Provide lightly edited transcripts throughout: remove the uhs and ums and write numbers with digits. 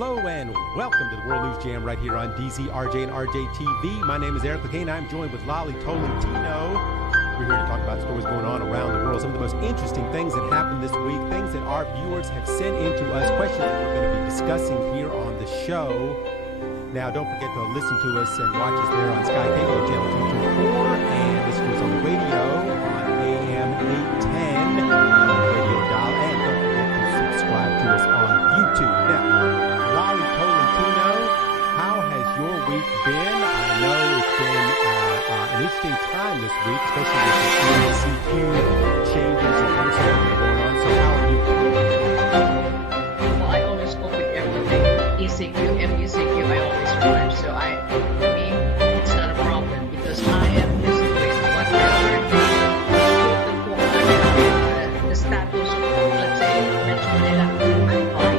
Hello and welcome to the World News Jam right here on DZRJ and RJ TV. My name is Lecain. I'm joined with Lalie, Tolentino. We're here to talk about stories going on around the world, some of the most interesting things that happened this week, things that our viewers have sent in to us, questions that we're going to be discussing here on the show. Now, don't forget to listen to us and watch us there on Sky Cable on Channel 224 and listen to us on the radio on AM 810 on the radio dial. And don't forget to subscribe to us on YouTube. Now, Lalie, Tolentino, how has your week been? I know it's been an interesting time this week, especially with the ECQ changes and things that are going on. So how are you? Well, I always cope with everything. ECQ, MECQ, I always survive. So for me, it's not a problem because I am used to it. Whatever the status, let's say, Metro Manila, I'm fine.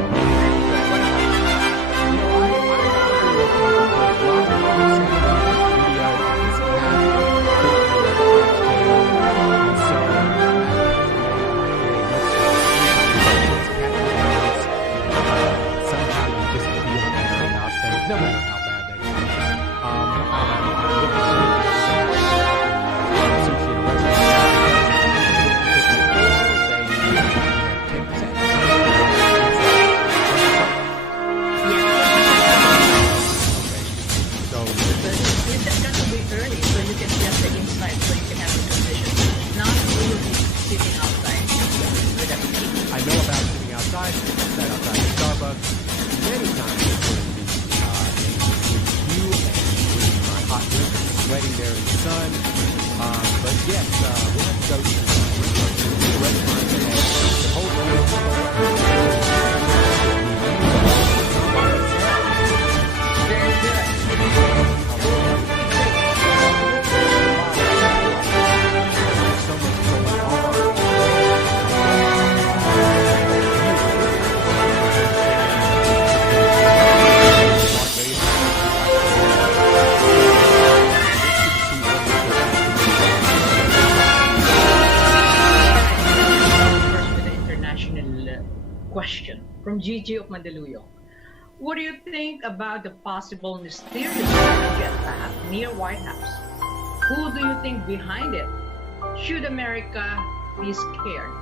No matter how bad they are. That will be early, so you can get the inside, so you can have the condition. Not really sitting outside with everything. I know about sitting outside. I sat outside of Starbucks many times hot drink, sweating there in the sun. But yes, we'll have to go to the restaurant and the whole Very good. so much going on. Question from Gigi of Mandaluyong. What do you think about the possible mysterious jet attack near White House? Who do you think behind it? Should America be scared?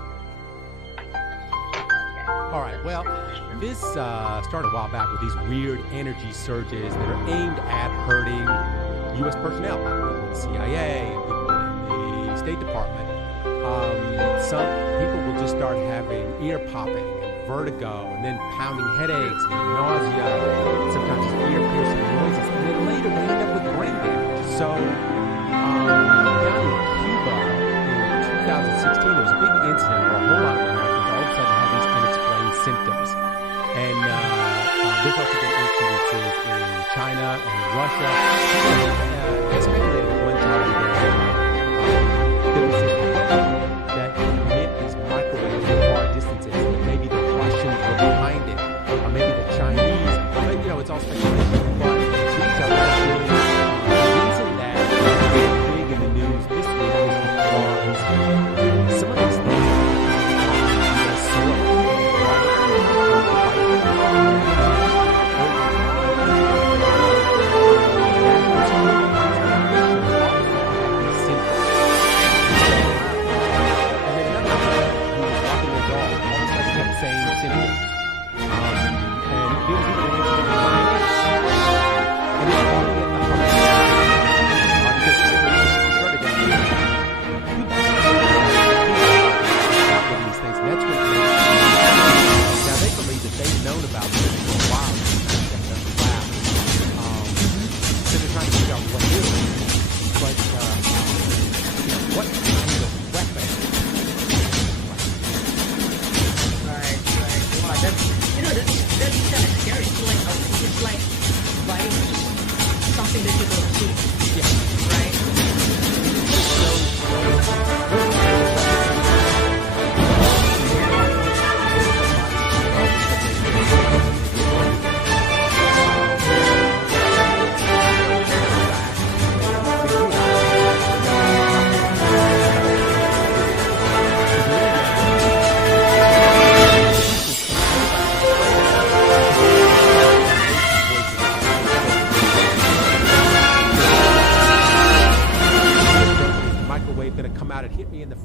All right, well, this started a while back with these weird energy surges that are aimed at hurting U.S. personnel, like people in the CIA and people in the State Department. Some people will just start having ear popping and vertigo and then pounding headaches and nausea, sometimes ear-piercing noises, and then later they end up with brain damage. So down in Cuba in 2016, there was a big incident where a whole lot of Americans all of a sudden had these unexplained symptoms. And there's also been incidences in China and Russia. It's speculated at one time that there was this that emit these microwaves from far distances, that maybe the Russians were behind it, or maybe the Chinese, but it's all speculation. But these are the reason that it's big in the news this week is because some of these things are U.S. soil, right?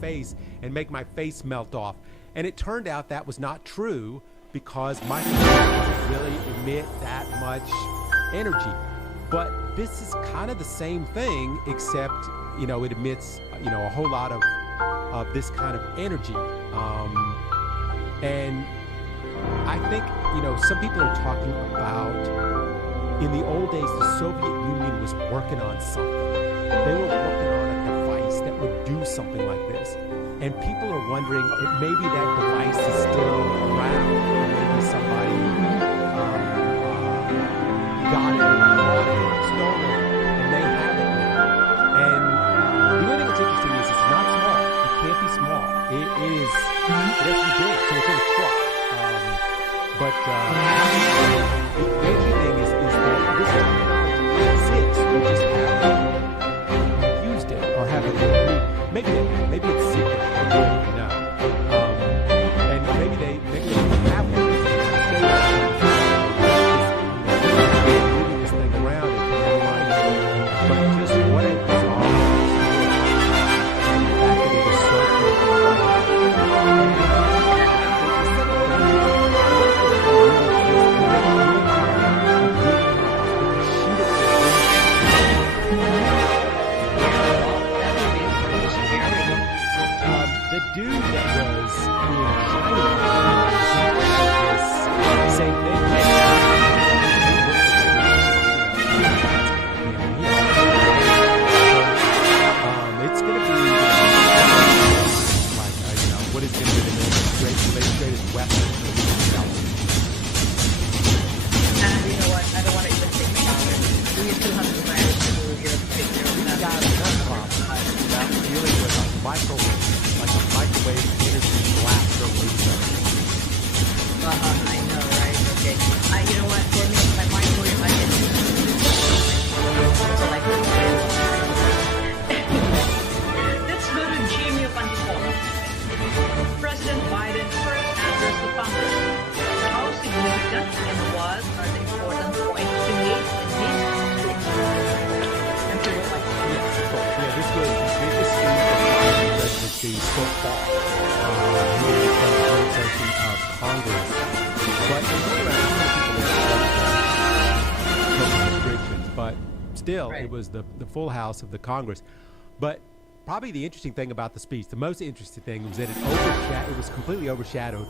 face and make my face melt off. And it turned out that was not true because microwaves don't really emit that much energy. But this is kind of the same thing, except, it emits, a whole lot of this kind of energy. And I think, some people are talking about, in the old days, the Soviet Union was working on something. They were working on a device that would do something like this. And people are wondering if maybe that device is still around. Maybe somebody got it, bought it, stole it, and they have it now. And the only thing that's interesting is it's not small. It can't be small. It is actually big, so it's in a truck. But the interesting thing is that this technology exists. We just haven't used it or haven't. Maybe it's secret. We don't even know. And maybe they have one. Moving this thing around and putting it on. But just what it was all the fact that it was so the dude that was in China this same thing. It's going to be like, what is going to be the latest weapon? And you know what? I don't want to even think about it. We still have to manage to do here to take care of We've that. got enough problems about dealing with a microwave, like a microwave energy blaster laser. I know, right? Okay. You know what? For me, my microwave, I can use it. So like, let's go to Jimmy Pantipolo. President Biden first addressed the Congress. How significant and what are the important points he made in his speech? And people were like, This was the biggest speech of Biden's presidency so far. He was the great session of Congress. But there's only around 200 people restrictions. But still, Right. It was the full house of the Congress. But probably the interesting thing about the speech, the most interesting thing, was that it was completely overshadowed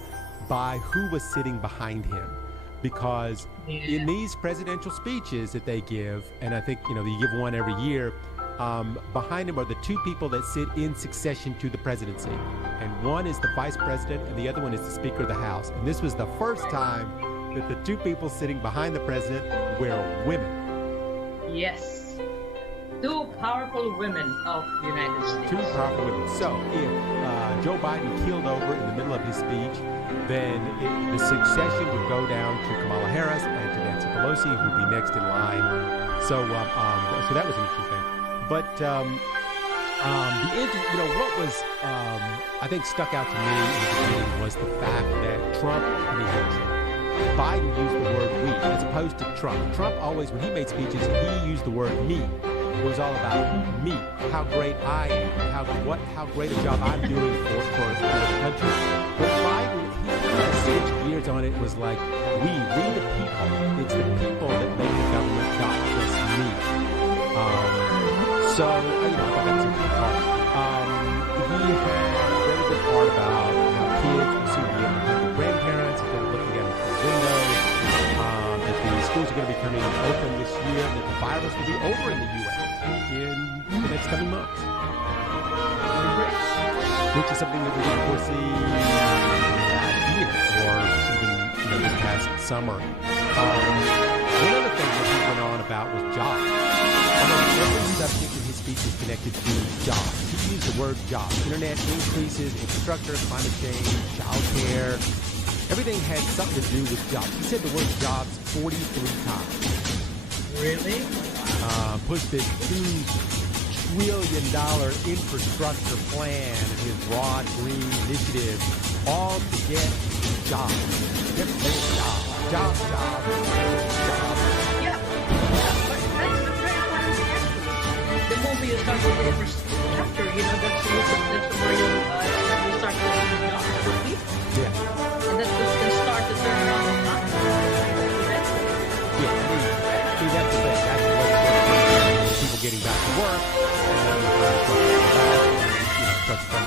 by who was sitting behind him. Because in these presidential speeches that they give, and I think, you give one every year, behind him are the two people that sit in succession to the presidency. And one is the vice president, and the other one is the Speaker of the House. And this was the first time that the two people sitting behind the president were women. yes. Two powerful women of the United States. Two powerful women. So if Joe Biden keeled over in the middle of his speech, then the succession would go down to Kamala Harris and to Nancy Pelosi, who would be next in line. So that was an interesting thing. But what was I think stuck out to me in the beginning was the fact that Biden used the word we as opposed to Trump. Trump always, when he made speeches, he used the word me. It was all about me, how great I am, how great a job I'm doing for the country. But Biden, he kind of switched gears on it. It was like we the people. It's the people that make the government, not just me. So, I thought that was a good part. He had a very good part about how kids will soon be able to have their grandparents instead of looking at them through the windows. That the schools are going to be coming open this year, and that the virus will be over in the U.S. in the next coming months. Which is something that we didn't foresee last year, or even this past summer. One other thing that he went on about was jobs. Every subject in his speech is connected to jobs. He used the word jobs. Internet increases, infrastructure, climate change, child care. Everything had something to do with jobs. He said the word jobs 43 times. Really? Pushed this $2 trillion infrastructure plan and his broad green initiative, all to get jobs. Just jobs. Jobs. Yeah. But that's the very important thing. The moment you start with the infrastructure, that's where you getting back to work, and then we kind of start to come,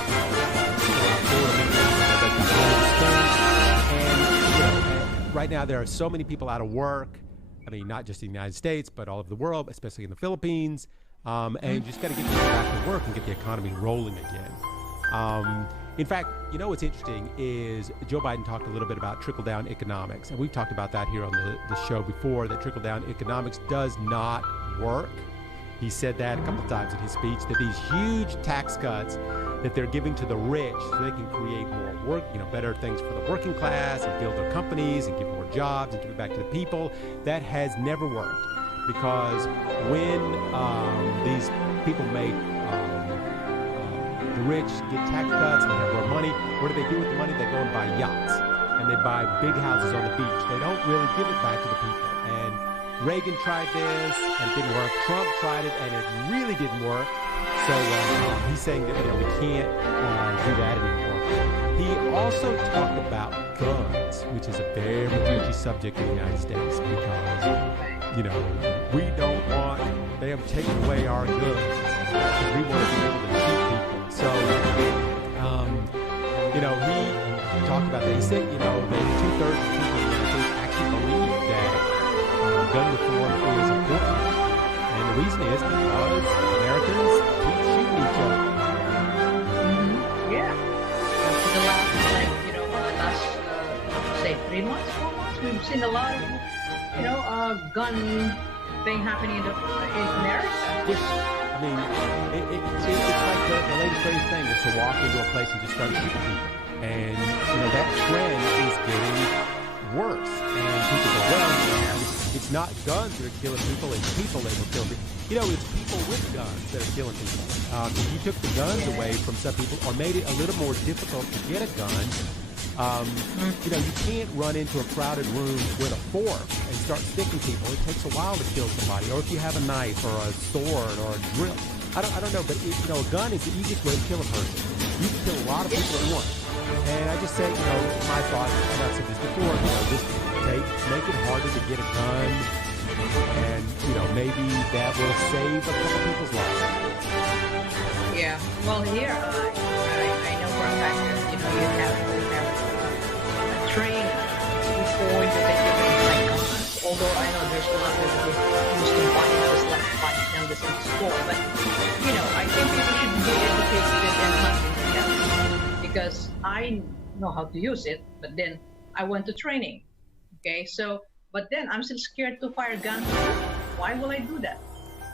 and right now there are so many people out of work. I mean, not just in the United States, but all over the world, especially in the Philippines. And you just got to get people back to work and get the economy rolling again. In fact, what's interesting is Joe Biden talked a little bit about trickle-down economics. And we've talked about that here on the show before, that trickle-down economics does not work. He said that a couple of times in his speech, that these huge tax cuts that they're giving to the rich so they can create more work, better things for the working class and build their companies and give more jobs and give it back to the people, that has never worked. Because when these people make the rich get tax cuts and they have more money, what do they do with the money? They go and buy yachts and they buy big houses on the beach. They don't really give it back to the people. And Reagan tried this and it didn't work. Trump tried it and it really didn't work. So he's saying that we can't do that anymore. He also talked about guns, which is a very touchy subject in the United States because, we don't want them taking away our guns because we want to be able to shoot people. So, he talked about that. He said, that 2/3 of people in the United States actually believe that gun reform is important. And the reason is because Americans keep shooting each other. Yeah. For the last, say 3 months, 4 months, we've seen a lot of, gun thing happening in America. Yes. I mean, it's like the latest greatest thing is to walk into a place and just start shooting people. And, that trend is getting worse. And people go, well, it's not guns that are killing people, it's people that will kill people. It's people with guns that are killing people. If you took the guns away from some people or made it a little more difficult to get a gun, you can't run into a crowded room with a fork and start sticking people. It takes a while to kill somebody. Or if you have a knife or a sword or a drill. I don't know, but a gun is the easiest way to kill a person. You can kill a lot of people at once. And I just say, my thoughts, and I've said this before, just make it harder to get a gun, and, maybe that will save a couple people's lives. Yeah. Well, here, I know for a fact that, you have training before you can even buy guns. Although I know there's a lot of people who used to buy this, like buying them this in store. But, I think people should be educated and not enthusiastic. Because I know how to use it, but then I went to training. Okay, so, but then I'm still scared to fire guns. Why will I do that?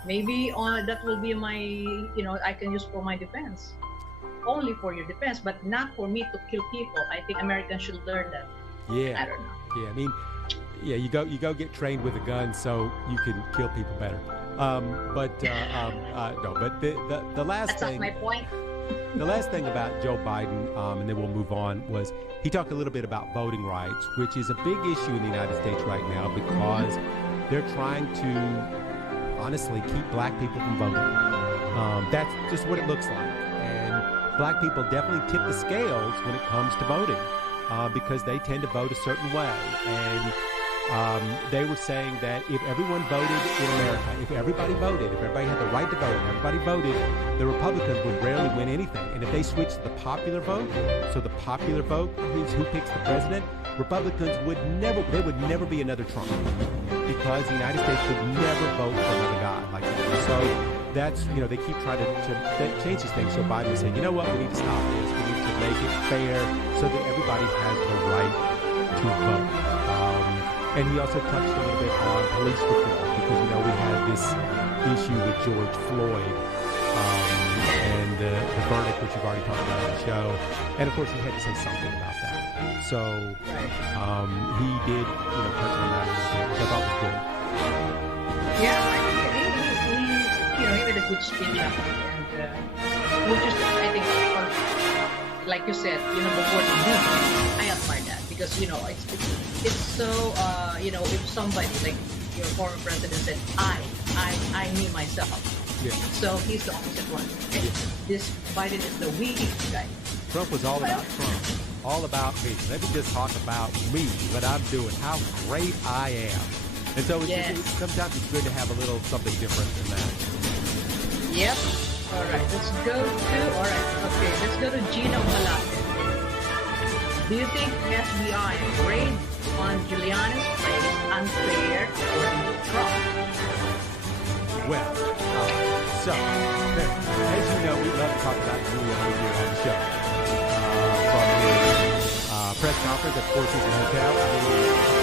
Maybe that will be my, I can use for my defense. Only for your defense, but not for me to kill people. I think Americans should learn that. Yeah. I don't know. Yeah, I mean, you go get trained with a gun so you can kill people better. No, but the last That's thing. That's my point. The last thing about Joe Biden, and then we'll move on, was he talked a little bit about voting rights, which is a big issue in the United States right now because they're trying to, honestly, keep black people from voting. That's just what it looks like. And black people definitely tip the scales when it comes to voting because they tend to vote a certain way. And they were saying that if everyone voted in America, if everybody had the right to vote, and everybody voted, the Republicans would rarely win anything. And if they switched to the popular vote, so the popular vote is who picks the president, Republicans would never be another Trump because the United States would never vote for another guy like that. So that's, they keep trying to change these things. So Biden is saying, you know what, we need to stop this. We need to make it fair so that everybody has the right to vote. And he also touched a little bit on police reform because, we had this issue with George Floyd and the verdict, which you've already talked about on the show. And, of course, he had to say something about that. So he did, touch on that a little bit, which I thought was good. Yeah, I think he made a good speech on it. And which is, I think, like you said, the word "we," I admire that because it's so if somebody like your former president said I me myself, so he's the opposite one. Okay? Yeah. This Biden is the we guy. Trump was all about Trump, all about me. Let me just talk about me, what I'm doing, how great I am. And so sometimes it's good to have a little something different than that. Yep. All right. Let's go to Gino Malate. Do you think FBI raid on Giuliani's place unfair or Trump? Well, so, as you know, we love to talk about Giuliani here on the show. From his press conference at Four Seasons Hotel, of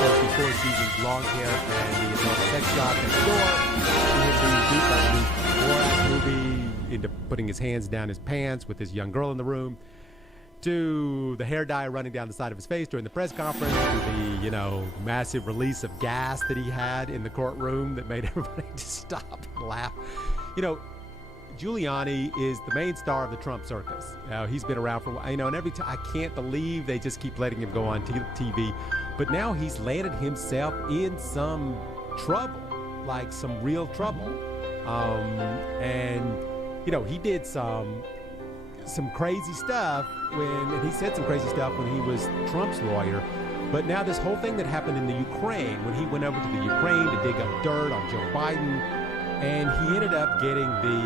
course, before Seasons long hair and the adult sex job next door, to him being beat by the Borat movie, into putting his hands down his pants with his young girl in the room, to the hair dye running down the side of his face during the press conference, to the, massive release of gas that he had in the courtroom that made everybody just stop and laugh. Giuliani is the main star of the Trump circus. He's been around for a while, and every time, I can't believe they just keep letting him go on TV. But now he's landed himself in some trouble, like some real trouble. He did some crazy stuff and he said some crazy stuff when he was Trump's lawyer. But now this whole thing that happened in the Ukraine, when he went over to the Ukraine to dig up dirt on Joe Biden, and he ended up getting the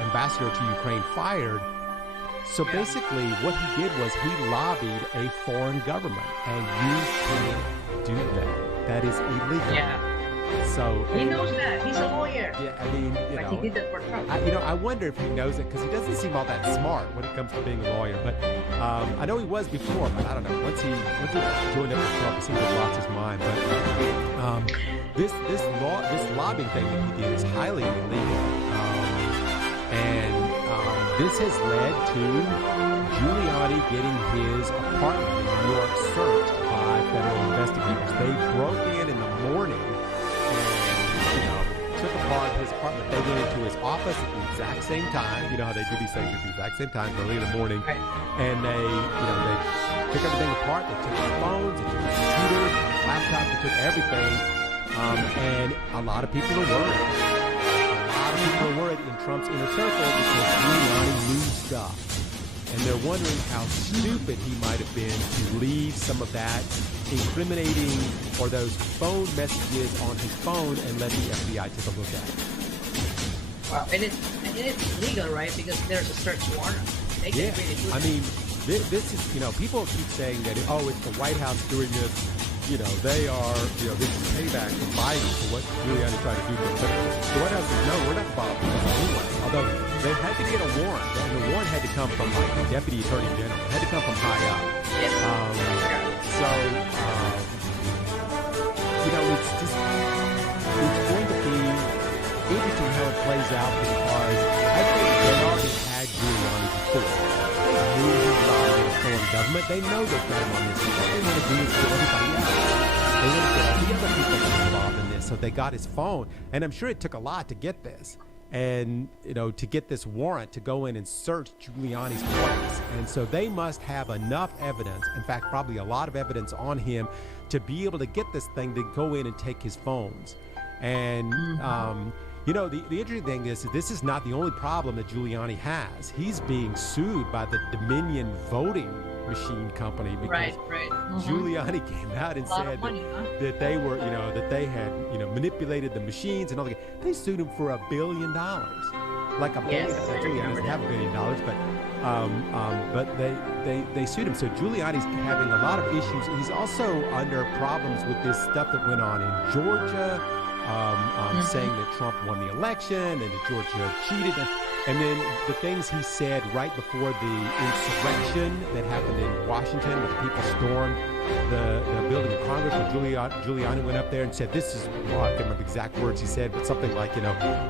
ambassador to Ukraine fired. So basically what he did was he lobbied a foreign government, and you can't do that. That is illegal. Yeah. So he knows that. He's a lawyer. Yeah, I mean, but he did that for Trump. I wonder if he knows it, because he doesn't seem all that smart when it comes to being a lawyer. But I know he was before, but I don't know. Once he joined up with Trump, he seems to have lost his mind. But this lobbying thing that he did is highly illegal, and this has led to Giuliani getting his apartment in New York searched by federal investigators. They broke in the morning and took apart his apartment. They went into his office at the exact same time. You know how they do these things at the exact same time, early in the morning. Right. And they took everything apart. They took his phones, they took his computers, laptops, they took everything. And a lot of people are worried. A lot of people are worried in Trump's inner circle because Giuliani knew stuff. And they're wondering how stupid he might have been to leave some of that incriminating or those phone messages on his phone and let the FBI take a look at it. Wow, and it's legal, right? Because there's a search warrant. They can really do that. I mean, this is, people keep saying that, it's the White House doing this. They are, this is payback from Biden for what Giuliani tried to do to them. But the White House says, no, we're not involved in this anyway. Although they had to get a warrant, and the warrant had to come from, the Deputy Attorney General. It had to come from high up. Yes. It's going to be interesting how it plays out, because I think they already had Giuliani before. They knew he was in a foreign government. They know they've got him on this list. They want to do this to everybody else. They want to get all the other people that are involved in this. So they got his phone. And I'm sure it took a lot to get this. And, to get this warrant to go in and search Giuliani's place. And so they must have enough evidence, in fact, probably a lot of evidence on him, to be able to get this thing to go in and take his phones. And, the interesting thing is that this is not the only problem that Giuliani has. He's being sued by the Dominion voting machine company because right. Mm-hmm. Giuliani came out and said that they were, that they had, manipulated the machines and all that. They sued him for $1 billion. Like $1 billion. Giuliani doesn't have $1 billion, but they sued him. So Giuliani's having a lot of issues. He's also under problems with this stuff that went on in Georgia, saying that Trump won the election and that Georgia cheated. And then the things he said right before the insurrection that happened in Washington, where the people stormed the building of Congress, when Giuliani went up there and said, this is, I can't remember the exact words he said, but something like,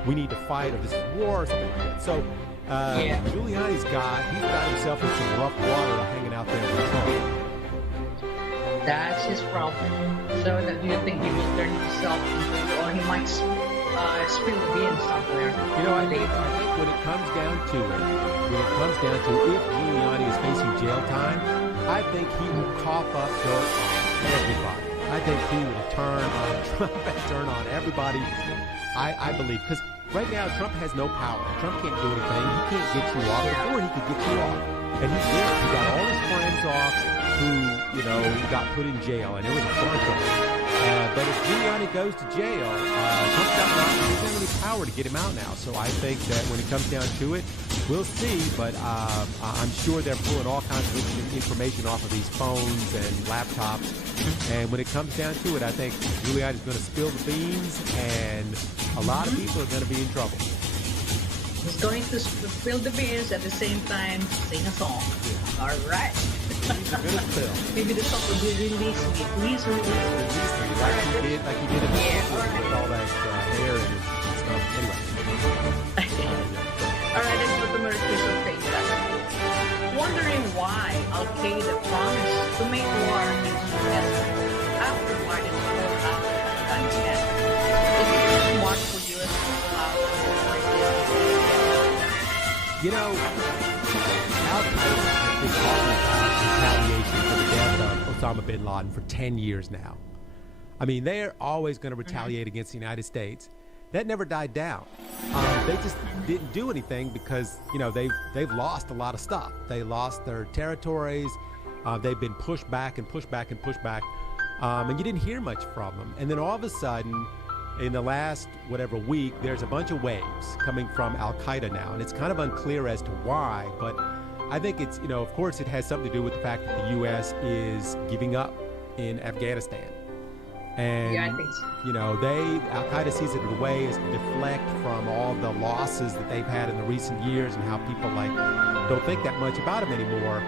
we need to fight, or this is war, or something like that. So Giuliani's got himself in some rough water hanging out there with Trump. That's his problem. So do you think he will turn himself into, or he might spill the beans somewhere? I think when it comes down to if Giuliani is facing jail time, I think he will cough up dirt on everybody. I think he will turn on Trump and turn on everybody. I believe, because right now Trump has no power. Trump can't do anything. He can't get you off. Before he could get you off, and he did. He got all his friends off who got put in jail, and it was a bunch of them. But if Giuliani goes to jail, Trump doesn't have any power to get him out now. So I think that when it comes down to it, we'll see. But I'm sure they're pulling all kinds of information off of these phones and laptops. And when it comes down to it, I think Giuliani is going to spill the beans, and a lot of people are going to be in trouble. He's going to spill the beers at the same time, sing a song. Yeah. All right. Maybe the song will be Release Me. Please release me. Like he did in the with all that hair and stuff. Anyway. All right, let's go to Merry Christmas Facebook. Wondering why Al-Qaeda promised to make war against U.S. after Biden pulled out of Afghanistan. Is it smart for U.S. to pull out of You know, Al-Qaeda has been talking about retaliation for the death of Osama bin Laden for 10 years now. I mean, they're always going to retaliate against the United States. That never died down. They just didn't do anything because, you know, they've lost a lot of stuff. They lost their territories. They've been pushed back and pushed back and pushed back. And you didn't hear much from them. And then all of a sudden, in the last whatever week, there's a bunch of waves coming from Al-Qaeda now, and it's kind of unclear as to why, but I think it's, you know, of course it has something to do with the fact that the U.S. is giving up in Afghanistan. And, yeah, I think so. You know, Al-Qaeda sees it in a way as to deflect from all the losses that they've had in the recent years and how people, like, don't think that much about them anymore.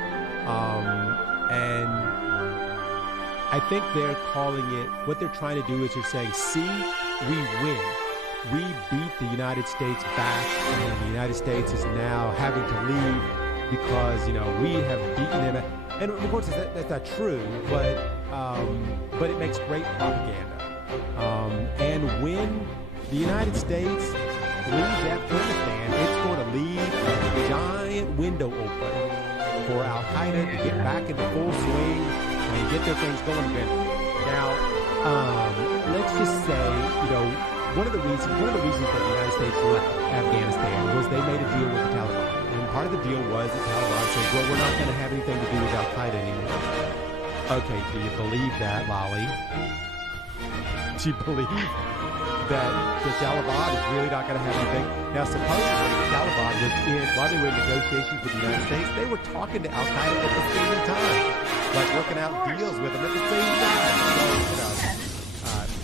And I think they're calling it, what they're trying to do is they're saying, see, we win. We beat the United States back, and the United States is now having to leave because, you know, we have beaten them. And of course, that's not true, but it makes great propaganda. And when the United States leaves Afghanistan, it's going to leave a giant window open for Al-Qaeda to get back into full swing and get their things going again. Now, let's just say, you know, one of the reasons that the United States left Afghanistan was they made a deal with the Taliban. And part of the deal was the Taliban said, well, we're not going to have anything to do with Al-Qaeda anymore. Okay, do you believe that, Lalie? Do you believe that the Taliban is really not going to have anything? Now, supposedly, the Taliban was while they were in negotiations with the United States, they were talking to Al-Qaeda at the same time, like working out deals with them at the same time.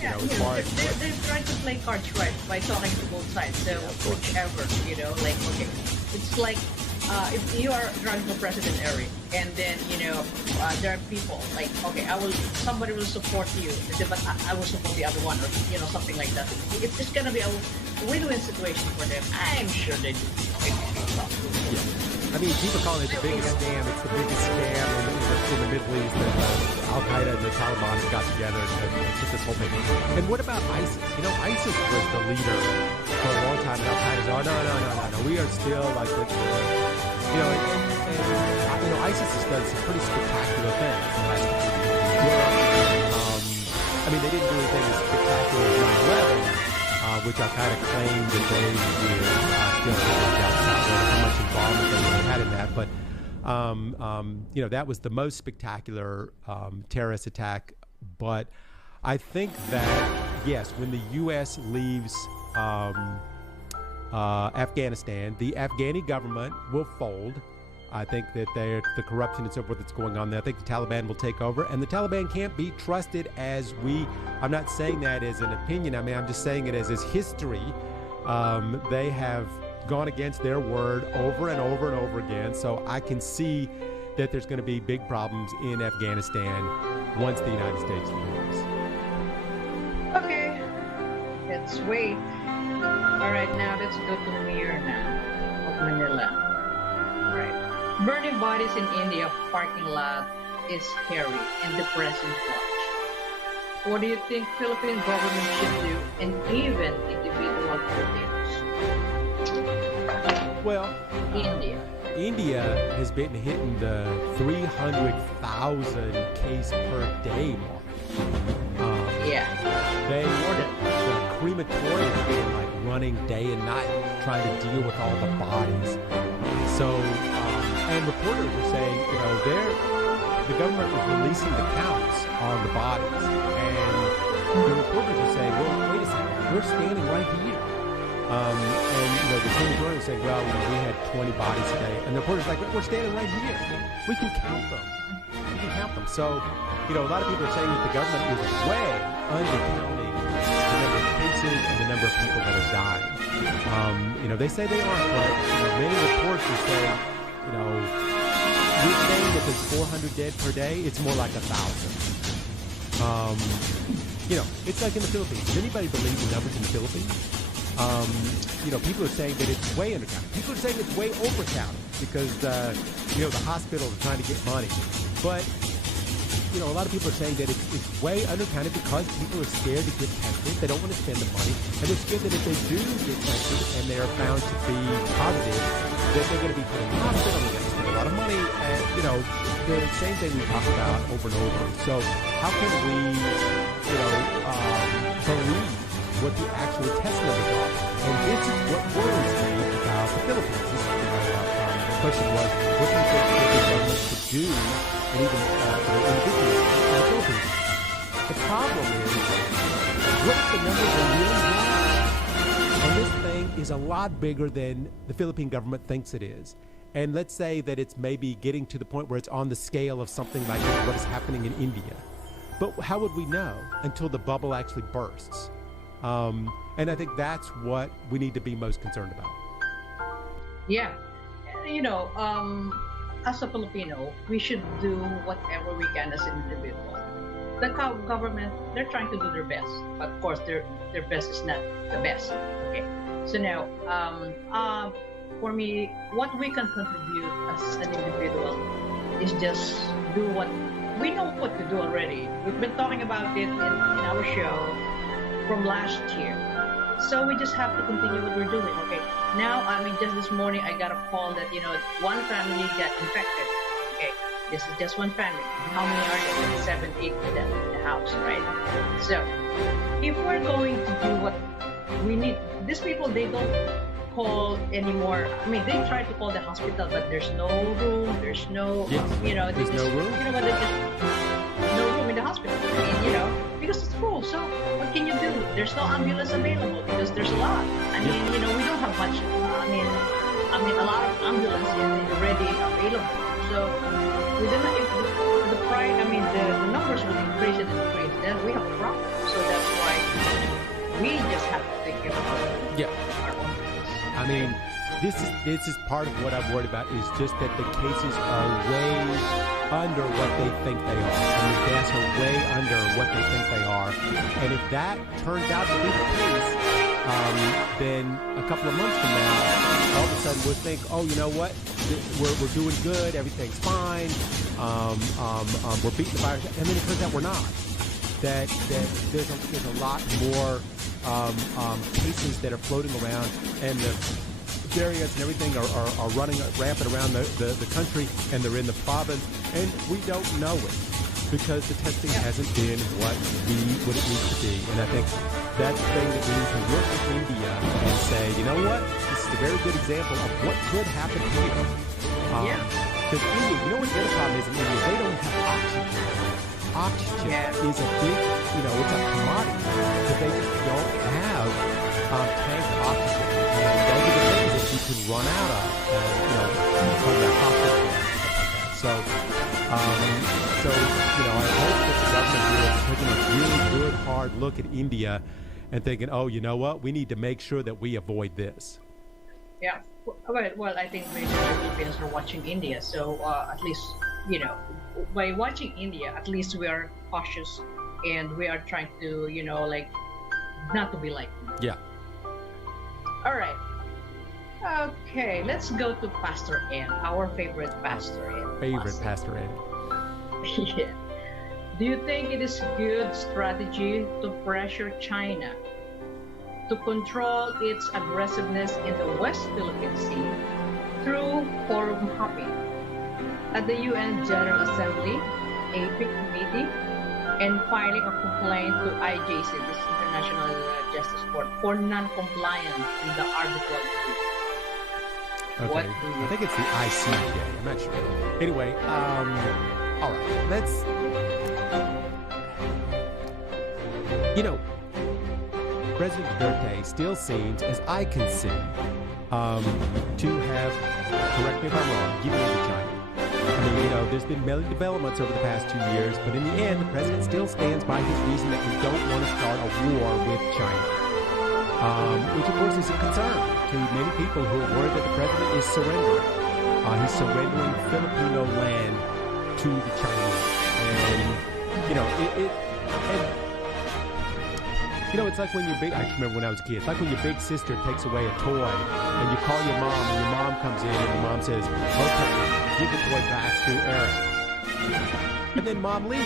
So, as far as they're trying to play cards right by talking to both sides. So whichever, you know, like, okay, it's like if you are running for president, Eric, and then, you know, there are people like, okay, somebody will support you, but I will support the other one, or, you know, something like that. It's going to be a win-win situation for them. I'm sure they do. Yeah. I mean, people call it the biggest scam. It's the biggest scam in the Middle East that Al-Qaeda and the Taliban have got together and put this whole thing. And what about ISIS? You know, ISIS was the leader for a long time, and Al-Qaeda's, no. We are still like, you know, and you know, ISIS has done some pretty spectacular things in the last couple of years. I mean, they didn't do anything as spectacular as 9/11, which Al-Qaeda claimed that they did. Still how much involvement they had in that, but you know, that was the most spectacular terrorist attack. But I think that, yes, when the U.S. leaves Afghanistan, the Afghani government will fold. I think that the corruption and so forth that's going on there, I think the Taliban will take over, and the Taliban can't be trusted as I'm not saying that as an opinion, I mean, I'm just saying it as history. They have gone against their word over and over and over again, so I can see that there's going to be big problems in Afghanistan once the United States leaves. Okay, let's wait. All right, now let's go to Mirna of Manila. All right, burning bodies in India parking lot is scary and depressing to watch. What do you think Philippine government should do, and even individual Filipinos? Well, India has been hitting the 300,000 case per day mark. The crematorium has been like running day and night trying to deal with all the bodies. So, and reporters are saying, you know, the government was releasing the counts on the bodies, and the reporters are saying, well, wait a second, we're standing right here. And the team is saying, well, we had 20 bodies today, and the reporter's like, we're standing right here. We can count them. We can count them. So, a lot of people are saying that the government is way undercounting the number of cases and the number of people that are dying. They say they aren't, but many reports are saying, we're saying that there's 400 dead per day. It's more like 1,000. It's like in the Philippines. Does anybody believe the numbers in the Philippines? People are saying that it's way undercounted. People are saying it's way overcounted because, the hospitals are trying to get money. But, a lot of people are saying that it's way undercounted because people are scared to get tested. They don't want to spend the money. And they're scared that if they do get tested and they are found to be positive, that they're going to be put in the hospital, they're going to spend a lot of money. And, the same thing we talk about over and over. So how can we, believe what the actual test numbers are? And this is what worries me about the Philippines. The question was, what do you think the government should do, and even individuals in the Philippines? The problem is, what if the numbers are really wrong? And this thing is a lot bigger than the Philippine government thinks it is. And let's say that it's maybe getting to the point where it's on the scale of something like what is happening in India. But how would we know until the bubble actually bursts? And I think that's what we need to be most concerned about. Yeah. As a Filipino, we should do whatever we can as individuals. The government, they're trying to do their best, but of course their best is not the best. Okay. So now, for me, what we can contribute as an individual is just do what we know what to do already. We've been talking about it in our show from last year. So we just have to continue what we're doing. Okay. Now, just this morning I got a call that, one family got infected. Okay. This is just one family. How many are there? 7, 8 of them in the house, right? So if we're going to do what we need, these people, they don't call anymore. They try to call the hospital, but there's no room. There's no, yes. There's no room. But there's just no room in the hospital. Because it's full. So what can you do? There's no ambulance available because there's a lot. We don't have much. A lot of ambulance is already available. So if the price, the numbers will increase and increase, then we have a problem. So that's why we just have to take care of our own. This is part of what I'm worried about is just that the cases are way under what they think they are. And the deaths are way under what they think they are. And if that turns out to be the case, then a couple of months from now, all of a sudden we'll think, oh, you know what? We're doing good. Everything's fine. We're beating the virus. And then it turns out we're not. That there's a lot more cases that are floating around, and the variants and everything are running rampant around the country, and they're in the province, and we don't know it because the testing hasn't been what it needs to be. And I think that's the thing that we need to look at India and say, you know what? This is a very good example of what could happen here. Because India, what the other problem is in India? They don't have oxygen. Oxygen is a big, it's a commodity, but they just don't have tank oxygen. And those are the things that you can run out of, from the hospital and stuff like that. So, I hope that the government is taking a really good, hard look at India and thinking, oh, you know what? We need to make sure that we avoid this. Yeah. Well, I think many Filipinos are watching India, so at least, by watching India, at least we are cautious and we are trying to, not to be like them. Yeah. All right. Okay, let's go to Pastor N, our favorite Pastor N. Pastor N. Yeah. Do you think it is a good strategy to pressure China to control its aggressiveness in the West Philippine Sea through forum hopping at the UN General Assembly, APEC meeting, and filing a complaint to IJC, this International Justice Court, for non-compliance in the arbitral dispute? Okay. I think it's the ICJ. I'm not sure. Anyway, all right. Let's. President Duterte still seems, as I can see, to have, correct me if I'm wrong, given in to China. I mean, there's been many developments over the past 2 years, but in the end, the president still stands by his reason that we don't want to start a war with China, which of course is a concern to many people who are worried that the president is surrendering. He's surrendering Filipino land to the Chinese, and it's like when your I just remember when I was a kid. It's like when your big sister takes away a toy, and you call your mom, and your mom comes in, and your mom says, "Okay, give the toy back to Eric," and then mom leaves.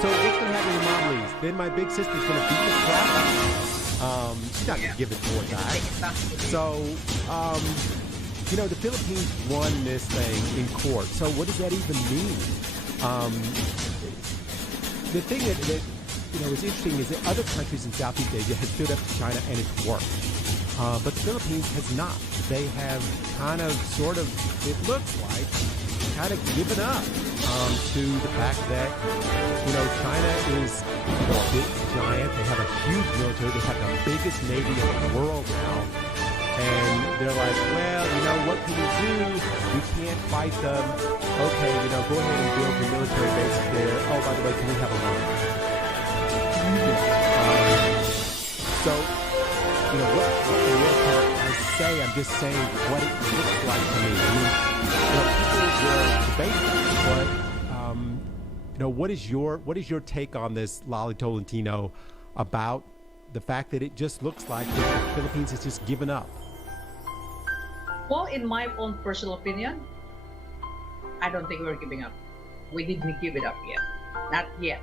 So what's going to happen when mom leaves? Then my big sister's going to beat the crap out of her. She's not going to give the toy back. So, the Philippines won this thing in court. So what does that even mean? The thing that is interesting is that other countries in Southeast Asia have stood up to China and it's worked. But the Philippines has not. They have kind of, sort of, it looks like, kind of given up to the fact that, China is a big giant. They have a huge military. They have the biggest navy in the world now. And they're like, well, what can we do? We can't fight them. Okay, go ahead and build the military bases there. Oh, by the way, can we have a line? What the real part I say, I'm just saying what it looks like to me. I mean, people will debate that, but, what is your take on this, Lalie Tolentino, about the fact that it just looks like the Philippines has just given up? Well, in my own personal opinion, I don't think we're giving up. We didn't give it up yet. Not yet.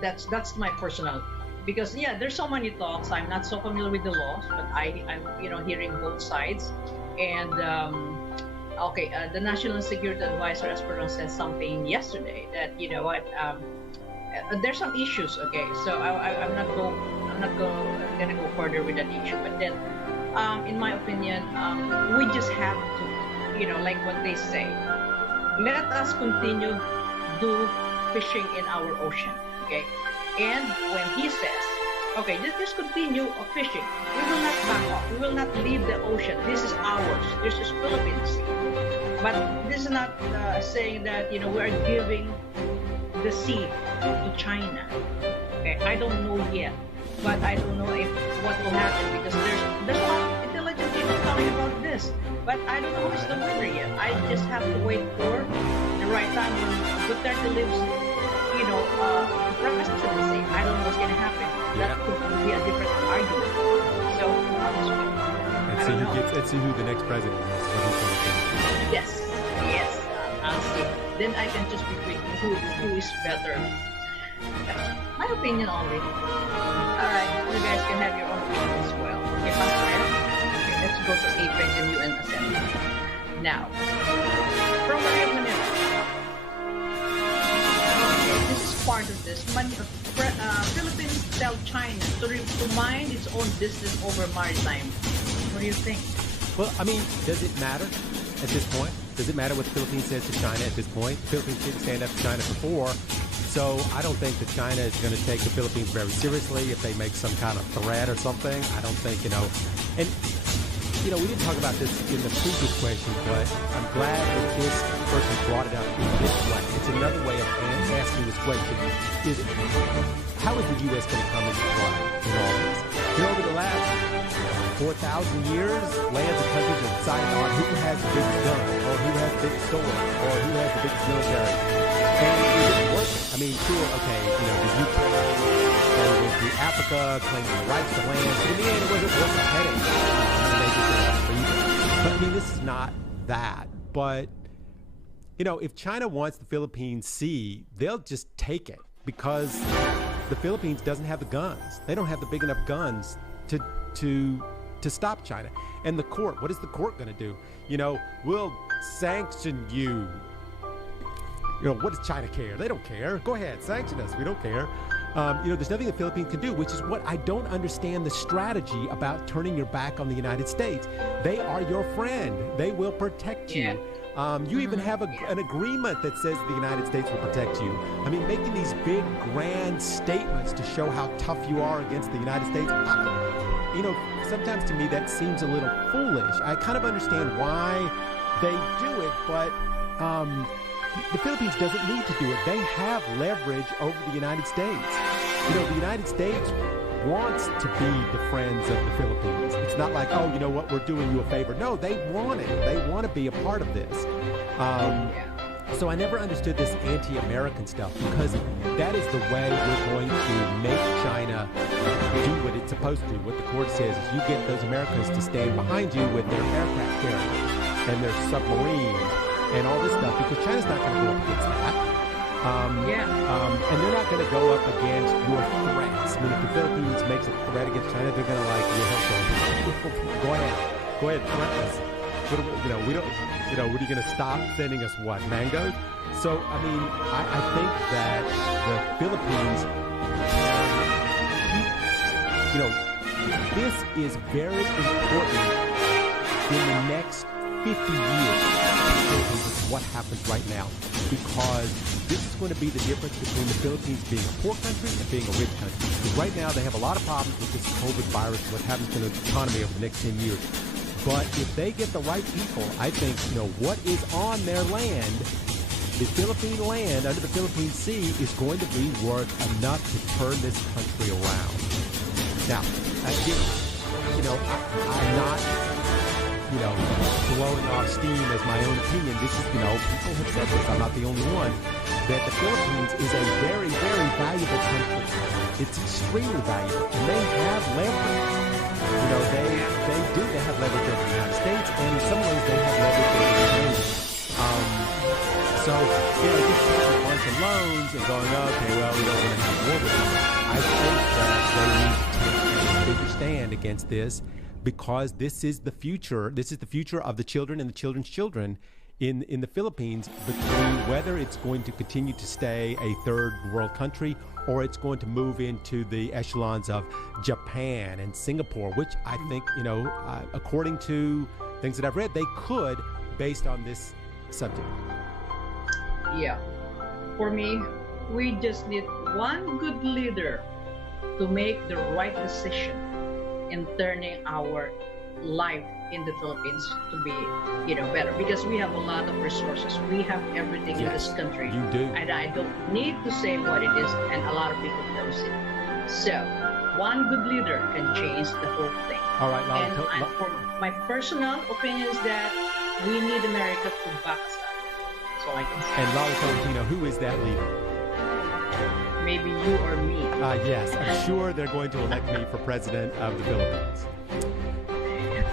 That's my personal, because there's so many talks. I'm not so familiar with the laws, but I'm hearing both sides. And the National Security Advisor Esperon said something yesterday that there's some issues. Okay, so I'm not gonna go further with that issue. But then, in my opinion, we just have to, like what they say, let us continue do fishing in our ocean. Okay, and when he says, okay, just continue fishing, we will not back off, we will not leave the ocean, this is ours, this is Philippines Sea. But this is not saying that we are giving the sea to China. Okay, I don't know yet, but I don't know what will happen, because there's a lot of intelligent people talking about this, but I don't know who's the winner yet. I just have to wait for the right time when Duterte leaves presidency. I don't know what's going to happen. That could be a different argument. So I'll just wait. Let's see who the next president is. What he's going to do. Yes. I'll see. Then I can just between who is better. That's my opinion only. All right, you guys can have your own opinion as well. Okay, Pastor. Okay, let's go to APEC and UN Assembly. Now, from Rio de Janeiro. This is part of this. Philippines tell China to mind its own business over maritime. What do you think? Well, I mean, does it matter at this point? Does it matter what the Philippines says to China at this point? The Philippines didn't stand up to China before, so I don't think that China is going to take the Philippines very seriously if they make some kind of threat or something. I don't think, and we didn't talk about this in the previous question, but I'm glad that this person brought it up in this way. It's another way of asking this question. How is the U.S. going to come into play in all this? Over the last 4,000 years, lands and countries have decided on who has the biggest gun, or who has the biggest sword, or who has the biggest military. And is it working? I mean, sure, okay, the UK, they went through Africa, claiming the rights to land, but in the end, it wasn't worth the headache. But I mean, this is not that. But, if China wants the Philippines Sea, they'll just take it because the Philippines doesn't have the guns. They don't have the big enough guns to stop China. And the court, what is the court going to do? We'll sanction you. What does China care? They don't care. Go ahead, sanction us. We don't care. There's nothing the Philippines can do, which is what I don't understand the strategy about turning your back on the United States. They are your friend. They will protect you. You even have an agreement that says the United States will protect you. I mean, making these big, grand statements to show how tough you are against the United States, sometimes to me that seems a little foolish. I kind of understand why they do it, but the Philippines doesn't need to do it. They have leverage over the United States. The United States wants to be the friends of the Philippines. It's not like, oh, you know what, we're doing you a favor. No, they want it. They want to be a part of this. So I never understood this anti-American stuff, because that is the way we're going to make China do what it's supposed to. What the court says is you get those Americans to stand behind you with their aircraft carriers and their submarines and all this stuff, because China's not going to go up against that. And they're not going to go up against your threats. I mean, if the Philippines makes a threat against China, they're going to go ahead, threaten us. What are you going to stop sending us what, mangoes? So, I mean, I think that the Philippines, this is very important in the next 50 years. What happens right now, because this is going to be the difference between the Philippines being a poor country and being a rich country. Because right now they have a lot of problems with this COVID virus and what happens to the economy over the next 10 years. But if they get the right people, I think, what is on their land, the Philippine land under the Philippine Sea, is going to be worth enough to turn this country around. Now, again, I'm not blowing off steam as my own opinion. This is, people have said this, I'm not the only one, that the Philippines is a very, very valuable country. It's extremely valuable, and they have leverage. They have leverage over the United States, and in some ways they have leverage over China. So, just taking a bunch of loans and going, okay, well, we don't want to have war with them. I think that they need to take a bigger stand against this, because this is the future. This is the future of the children and the children's children in the Philippines, between whether it's going to continue to stay a third world country or it's going to move into the echelons of Japan and Singapore, which I think, according to things that I've read, they could, based on this subject. Yeah. For me, we just need one good leader to make the right decision in turning our life in the Philippines to be, better, because we have a lot of resources. We have everything in this country. You do. And I don't need to say what it is, and a lot of people knows it. So, one good leader can change the whole thing. All right, Lalie, and for my personal opinion is that we need America to back us up. That's all I can say. And Lalie Tolentino, who is that leader? Maybe you or me. Yes, I'm sure they're going to elect me for president of the Philippines.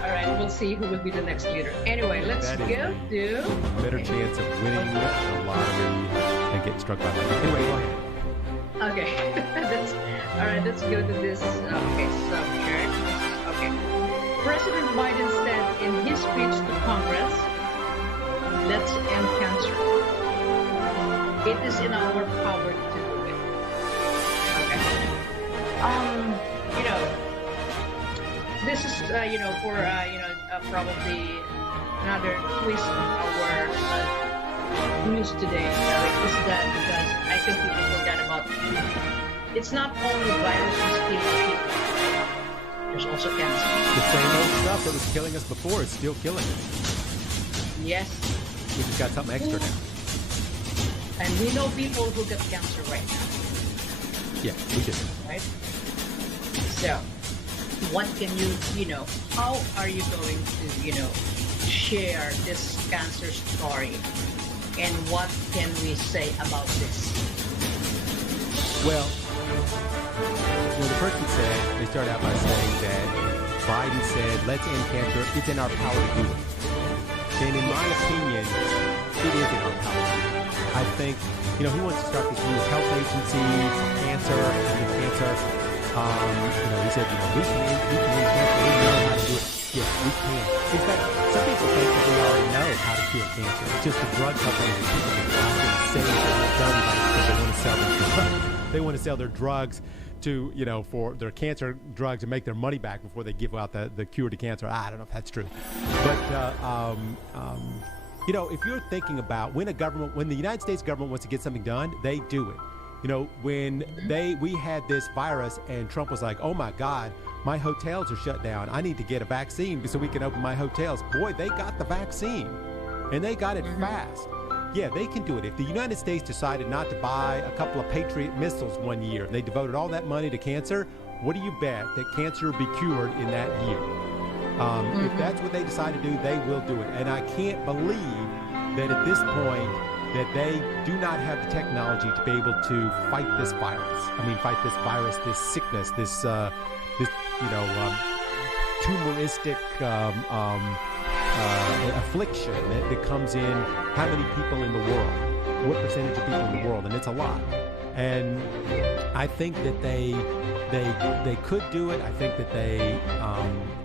All right, we'll see who will be the next leader. Anyway, let's go to... better chance of winning the lottery and getting struck by lightning. Anyway, go ahead. Okay, all right, let's go to this. Okay, subject. Okay. President Biden said in his speech to Congress, let's end cancer. It is in our power to do it. Okay. This is, for, probably another twist of our news today, is that because I think people forget about it's not only viruses killing people, there's also cancer. The same old stuff that was killing us before is still killing us. Yes. We just got something extra now. And we know people who get cancer right now. Yeah, we do. Right? So, what can how are you going to, share this cancer story? And what can we say about this? Well, the person said, they started out by saying that Biden said, let's end cancer. It's in our power to do it. And in my opinion, it is in our power to do it. I think, he wants to start this new health agency for cancer, cancer. He said, we can end cancer. We know how to do it. Yes, we can. In fact, some people think that we already know how to cure cancer. It's just the drug companies and people that are saying they're done because they want to sell their drugs. They want to sell their drugs to, for their cancer drugs and make their money back before they give out the cure to cancer. I don't know if that's true. But You know, if you're thinking about when the United States government wants to get something done, they do it. You know, when we had this virus and Trump was like, oh my God, my hotels are shut down. I need to get a vaccine so we can open my hotels. Boy, they got the vaccine and they got it fast. Yeah, they can do it. If the United States decided not to buy a couple of Patriot missiles one year and they devoted all that money to cancer, what do you bet that cancer will be cured in that year? If that's what they decide to do, they will do it. And I can't believe that at this point that they do not have the technology to be able to fight this virus. I mean, fight this virus, this sickness, this tumoristic affliction that comes in. How many people in the world? What percentage of people in the world? And it's a lot. And I think that they could do it. I think that they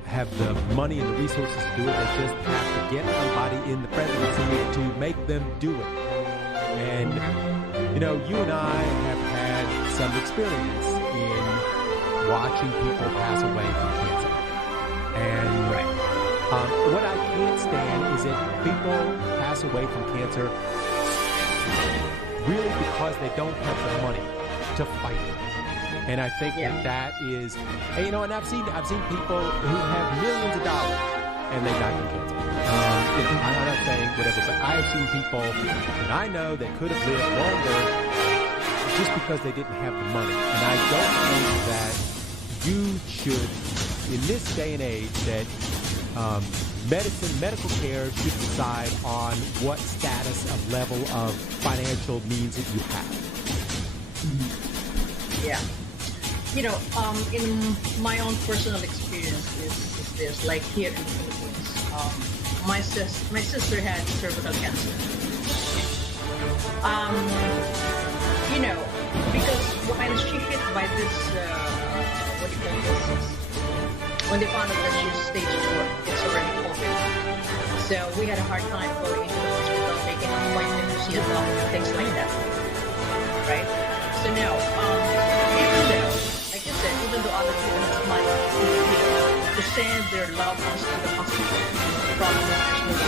have the money and the resources to do it. They just have to get somebody in the presidency to make them do it. And, you know, you and I have had some experience in watching people pass away from cancer. And what I can't stand is that people pass away from cancer really because they don't have the money to fight it. And I think that is, and, you know, and I've seen people who have millions of dollars and they die from cancer. You know, I'm not saying whatever, but I have seen people that I know that could have lived longer just because they didn't have the money. And I don't think that you should, in this day and age, that medical care should decide on what status of level of financial means that you have. Yeah. You know, in my own personal experience is this, like here in the Philippines, my sister had cervical cancer. You know, because when she hit by this, what do you call this? When they found out that she's stage 4, it's already COVID. So we had a hard time going into the hospital, making an appointment to see a doctor, things like that. Right? So now, even though, like I said, even though other people have money to send their loved ones to the hospital, the problem is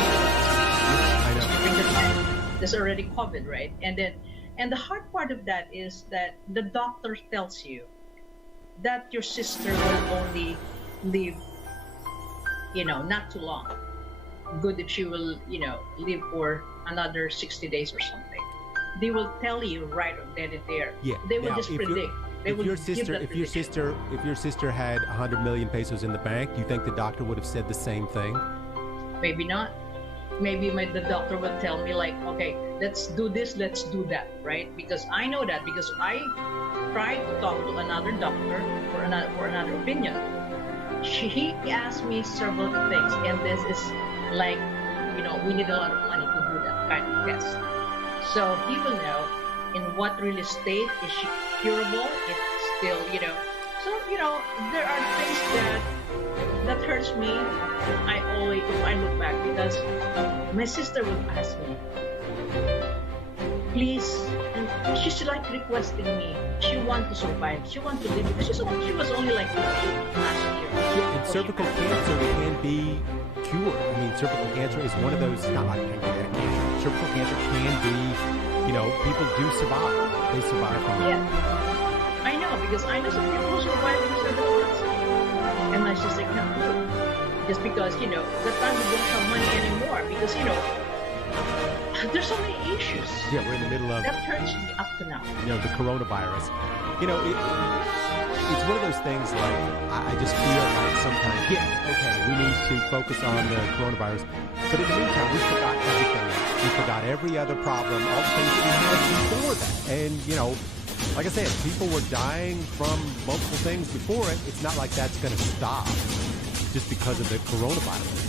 there's no people. There's already COVID, right? And the hard part of that is that the doctor tells you that your sister will only live, you know, not too long. Good if she will, you know, live for another 60 days or something. They will tell you right then and there. Yeah. They will just predict. If your sister had 100 million pesos in the bank, you think the doctor would have said the same thing? Maybe not. Maybe the doctor would tell me like, okay, let's do this, let's do that, right? Because I know that because I tried to talk to another doctor for another opinion. He asked me several things, and this is like, you know, we need a lot of money to do that kind of test. So he will know in what really state is she curable. It's still, you know. So, you know, there are things that hurts me. If I look back, because my sister would ask me, please, and she's like requesting me. She wants to survive. She wants to live because she was only like 8 last year. Yeah, and cervical cancer can be cured. I mean, cervical cancer is one of those, not like pancreatic cancer. Cervical cancer can be, you know, people do survive. They survive from it. Yeah, I know, because I know some people who survive from cervical cancer. And my sister can't do it. Just because, you know, that time we don't have money anymore. Because, you know, there's so many issues. Yeah, we're in the middle of that hurts me up to now. You know, the coronavirus. You know, it's one of those things like I just feel like sometimes, yes, okay, we need to focus on the coronavirus, but in the meantime, we forgot everything else. We forgot every other problem, all the things we had before that. And you know, like I said, people were dying from multiple things before it. It's not like that's going to stop just because of the coronavirus.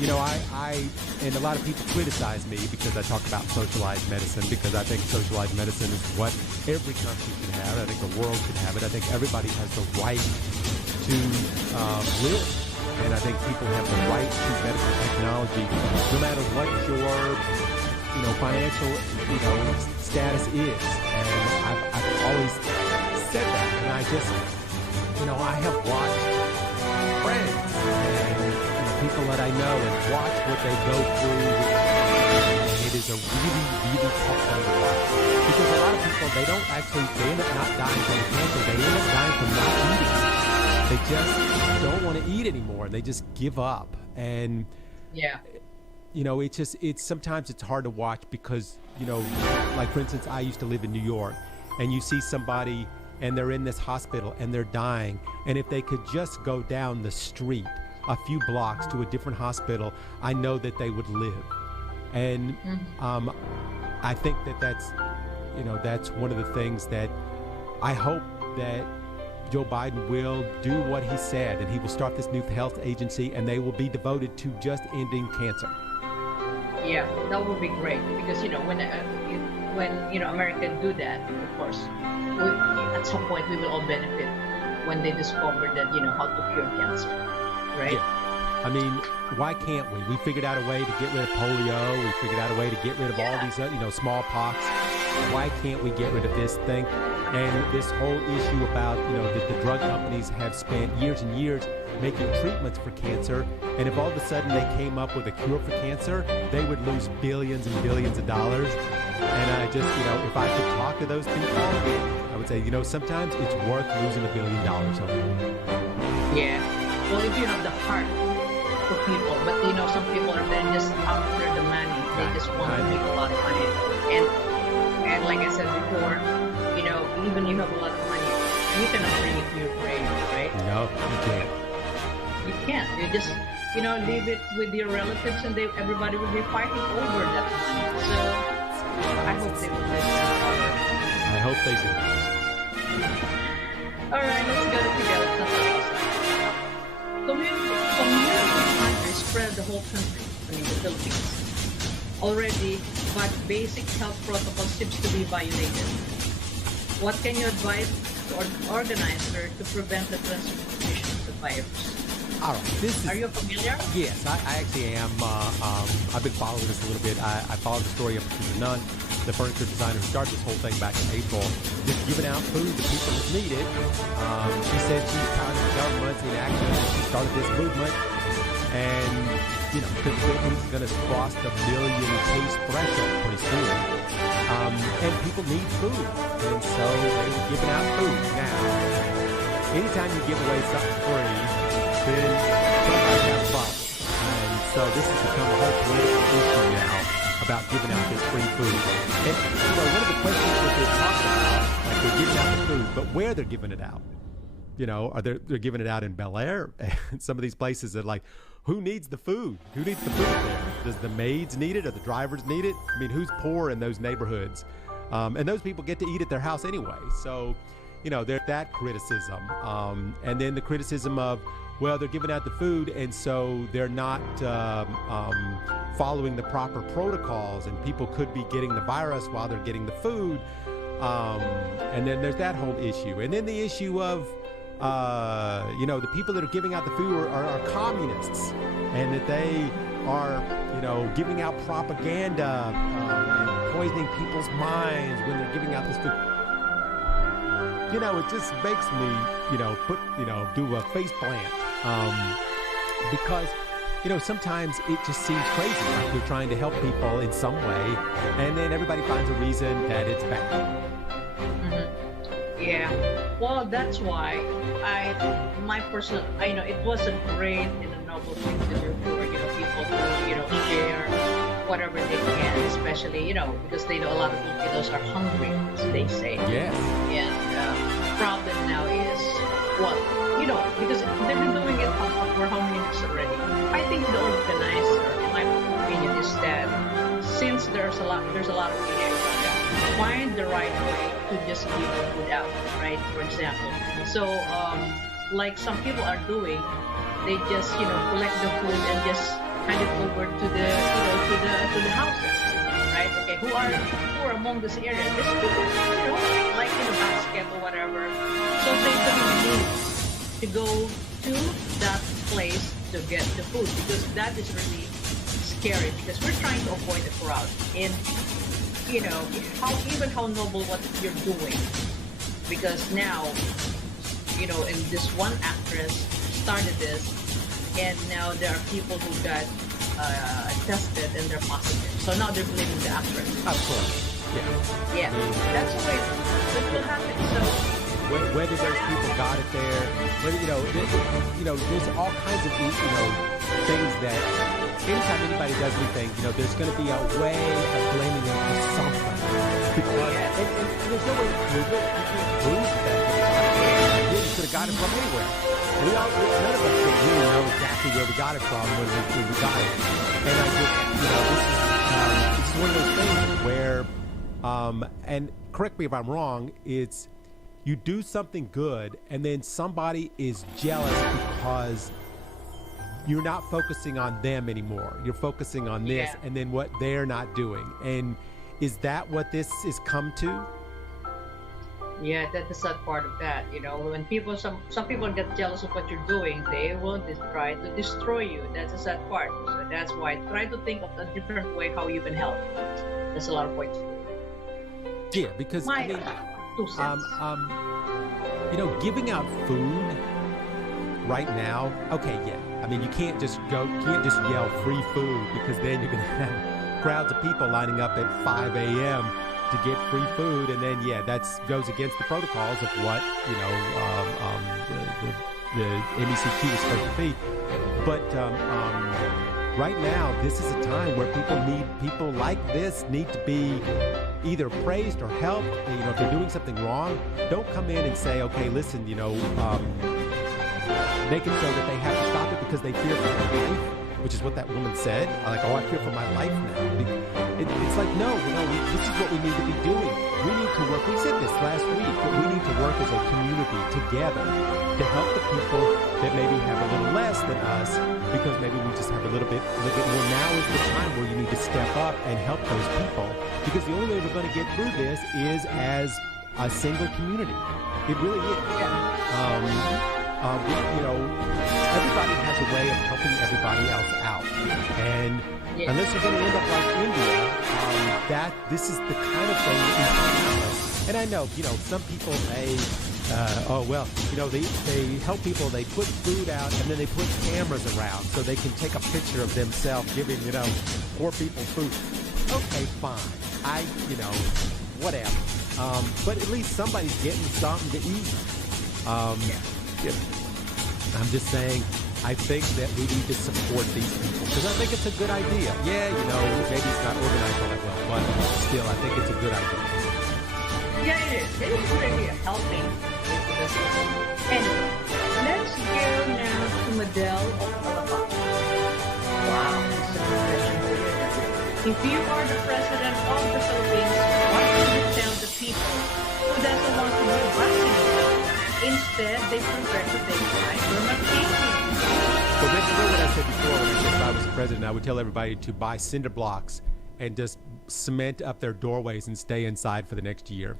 You know, I and a lot of people criticize me because I talk about socialized medicine, because I think socialized medicine is what every country should have. I think the world should have it. I think everybody has the right to live. And I think people have the right to medical technology, no matter what your, you know, financial, you know, status is. And I've always said that. And I just, you know, I have watched friends and people people that I know and watch what they go through. It is a really, really tough thing to watch. Because a lot of people, they end up not dying from the cancer. They end up dying from not eating. They just don't want to eat anymore. They just give up. And, sometimes it's hard to watch because, like for instance, I used to live in New York, and you see somebody and they're in this hospital and they're dying. And if they could just go down the street a few blocks to a different hospital, I know that they would live. And I think that's one of the things that I hope that Joe Biden will do what he said, and he will start this new health agency, and they will be devoted to just ending cancer. Yeah, that would be great because when America do that, of course, at some point we will all benefit when they discover that how to cure cancer, right? Yeah. I mean, why can't we? We figured out a way to get rid of polio. We figured out a way to get rid of all these, smallpox. Why can't we get rid of this thing? And this whole issue about, that the drug companies have spent years and years making treatments for cancer, and if all of a sudden they came up with a cure for cancer, they would lose billions and billions of dollars. And I just, if I could talk to those people, I would say, sometimes it's worth losing $1 billion over. Yeah. Well, if you have the heart for people, but some people are then just after the money. They just want to make a lot of money. And like I said before, even you have a lot of money, you cannot bring it to your grave, right? No, you can't. You can't. You just, leave it with your relatives, and everybody will be fighting over that money. So I hope they will listen. I hope they do. All right, let's go together. Community spread the whole country, the Philippines. Already, but basic health protocol seems to be violated. What can you advise to an organizer to prevent the transmission of the virus? All right, Are you familiar? Yes, I actually am. I've been following this a little bit. I followed the story of Patricia Nunn, the furniture designer who started this whole thing back in April, just giving out food to people that need it. She said she's tired of the government's inaction. She started this movement, and the Philippines is going to cross the million case threshold pretty soon. And people need food, and so they're giving out food. Now, anytime you give away something free, then somebody has a problem. And so this has become a whole political issue now about giving out this free food. And one of the questions that they're talking about, like they're giving out the food, but where they're giving it out. They're giving it out in Bel Air and some of these places that who needs the food? Who needs the food there? Does the maids need it or the drivers need it? I mean, who's poor in those neighborhoods? And those people get to eat at their house anyway. So, there's that criticism. And then the criticism of, well, they're giving out the food, and so they're not following the proper protocols, and people could be getting the virus while they're getting the food. And then there's that whole issue. And then the issue of, the people that are giving out the food are communists, and that they are, giving out propaganda and poisoning people's minds when they're giving out this food. It just makes me, do a face plant. Because, sometimes it just seems crazy, like you're trying to help people in some way, and then everybody finds a reason that it's bad. Mm-hmm. Yeah. Well, that's why it was a great and a noble thing to do for, people to, share whatever they can, especially, because they know a lot of Filipinos are hungry, as they say. Yes. And the problem now is, because they've been doing it for how many weeks already. I think the organizer, in my opinion, is that since there's a lot of issues, find the right way to just give the food out, right? For example, so like some people are doing, they just collect the food and just hand it over to the houses, right? Okay, who are poor among this area? Just put it, like in a basket or whatever, so they don't need to go to that place to get the food, because that is really scary, because we're trying to avoid the crowd. And how noble what you're doing, because now, and this one actress started this, and now there are people who got tested and they're positive. So now they're blaming the actress. Of course. Yeah. Yeah, that's the way it will happen. So Whether those people got it there, whether there's all kinds of things that anytime anybody does anything, there's going to be a way of blaming them for something. Because and there's no way to prove it. You can't prove that you could have got it from anywhere. None of us really know exactly where we got it from when we got it. And I just, this is one of those things where, and correct me if I'm wrong, it's you do something good and then somebody is jealous because you're not focusing on them anymore. You're focusing on this and then what they're not doing. And is that what this is come to? yeah, that's the sad part of that. When people, some people get jealous of what you're doing, they will try to destroy you. That's the sad part. So that's why try to think of a different way how you can help. There's a lot of points. Yeah, because My 2 cents. Giving out food right now. Okay, yeah. I mean, you can't just yell free food because then you're gonna have crowds of people lining up at 5 a.m. to get free food, and then that goes against the protocols of what the MECQ is supposed to be. But right now, this is a time where people like this need to be either praised or helped. If they're doing something wrong, don't come in and say, okay, listen, make it so that they have to stop it because they fear for their life, which is what that woman said. Like, oh, I fear for my life now. It's like, no, this is what we need to be doing. We need to work. We said this last week, but we need to work as a community together to help the people that maybe have a little less than us, because maybe we just have a little bit more. Now is the time where you need to step up and help those people, because the only way we're going to get through this is as a single community. It really is. Everybody has a way of helping everybody else out, and unless you're going to end up like India, this is the kind of thing that needs to happen. And I know, some people they help people. They put food out and then they put cameras around so they can take a picture of themselves giving, poor people food. Okay, fine. Whatever. But at least somebody's getting something to eat. I'm just saying, I think that we need to support these people because I think it's a good idea. Yeah, maybe it's not organized all that well, but still, I think it's a good idea. Yeah, it is. It is a good idea. Helping. Anyway, let's go now to Madel of Alabama. Wow, this is a good question for you. If you are the president of the Philippines, what would you tell the people who doesn't want to be vaccinated? Instead, they prefer to take ivermectin. So remember what I said before, if I was the president, I would tell everybody to buy cinder blocks and just cement up their doorways and stay inside for the next year.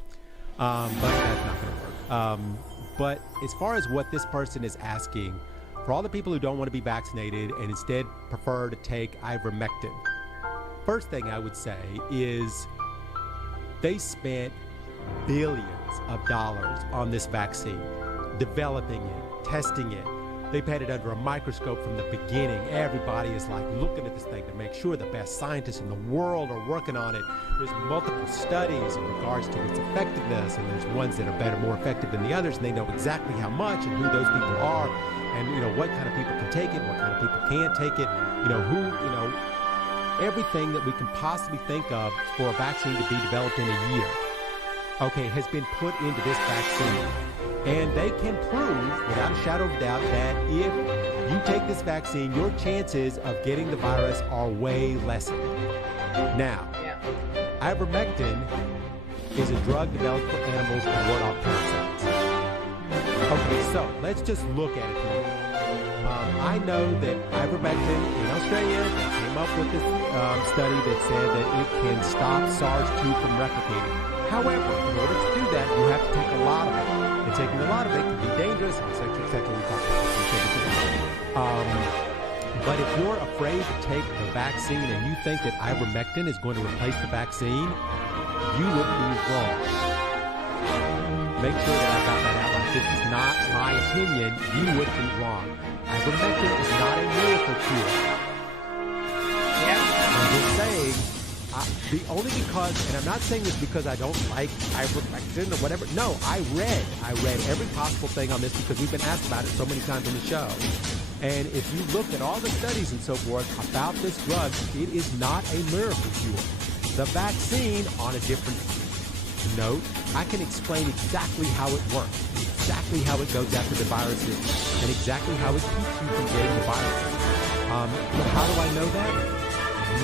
But that's not going to work. But as far as what this person is asking, for all the people who don't want to be vaccinated and instead prefer to take ivermectin, first thing I would say is they spent billions of dollars on this vaccine, developing it, testing it. They've had it under a microscope from the beginning. Everybody is like looking at this thing to make sure the best scientists in the world are working on it. There's multiple studies in regards to its effectiveness, and there's ones that are more effective than the others, and they know exactly how much and who those people are, and what kind of people can take it, what kind of people can't take it, everything that we can possibly think of for a vaccine to be developed in a year, has been put into this vaccine. And they can prove, without a shadow of doubt, that if you take this vaccine, your chances of getting the virus are way lessened. Now, ivermectin is a drug developed for animals to ward off parasites. Okay, so let's just look at it here. I know that ivermectin in Australia, they came up with this study that said that it can stop SARS-2 from replicating. However, in order to do that, you have to take a lot of it. And taking a lot of it can be dangerous, etc., etc. We talked about this. But if you're afraid to take the vaccine and you think that ivermectin is going to replace the vaccine, you would be wrong. Make sure that I got that out right. This is not my opinion, you would be wrong. Ivermectin is not a miracle cure. Yeah. I'm just saying, because, and I'm not saying this because I don't like ivermectin or whatever. No, I read every possible thing on this because we've been asked about it so many times on the show. And if you look at all the studies and so forth about this drug, it is not a miracle cure. The vaccine, on a different note, I can explain exactly how it works, exactly how it goes after the viruses, and exactly how it keeps you from getting the viruses. But how do I know that?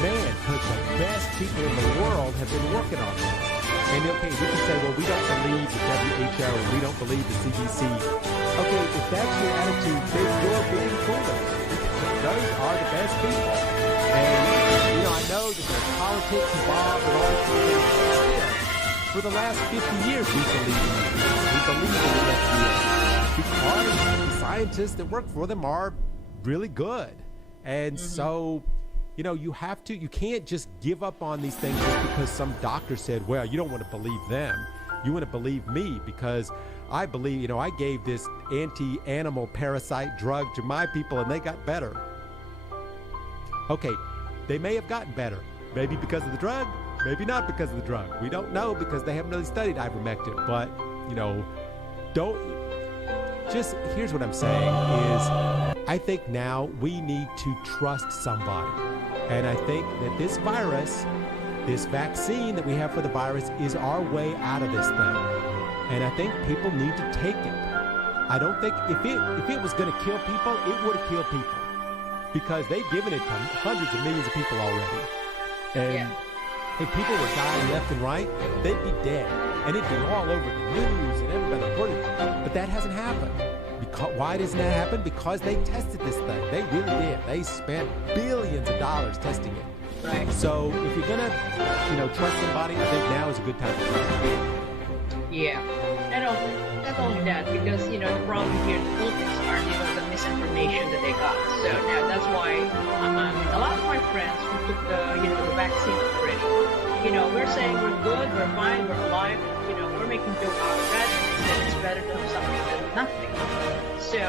Man, because the best people in the world have been working on this. And okay, we can say, well, we don't believe the WHO, and we don't believe the CDC. Okay, if that's your attitude, then you're being foolish. Those are the best people. And, I know that there's politics involved and all this stuff. For the last 50 years, we believe in these people. We believe in the FDA because the scientists that work for them are really good. And so, you can't just give up on these things just because some doctor said, well, you don't want to believe them. You want to believe me because I believe, I gave this anti-animal parasite drug to my people and they got better. Okay, they may have gotten better. Maybe because of the drug, maybe not because of the drug. We don't know because they haven't really studied ivermectin. But, here's what I'm saying is I think now we need to trust somebody. And I think that this virus, this vaccine that we have for the virus is our way out of this thing. And I think people need to take it. I don't think if it was going to kill people, it would have killed people. Because they've given it to hundreds of millions of people already. And if people were dying left and right, they'd be dead. And it'd be all over the news and everybody reported it. But that hasn't happened. Why doesn't that happen? Because they tested this thing. They really did. They spent billions of dollars testing it. Right. So if you're gonna, trust somebody, I think now is a good time to trust them. Yeah. And not only that, because the problem here in the Philippines are the misinformation that they got. So now that's why a lot of my friends who took the vaccine already, we're saying we're good, we're fine, we're alive, we're making joke out of that, and it's better to have something than nothing. So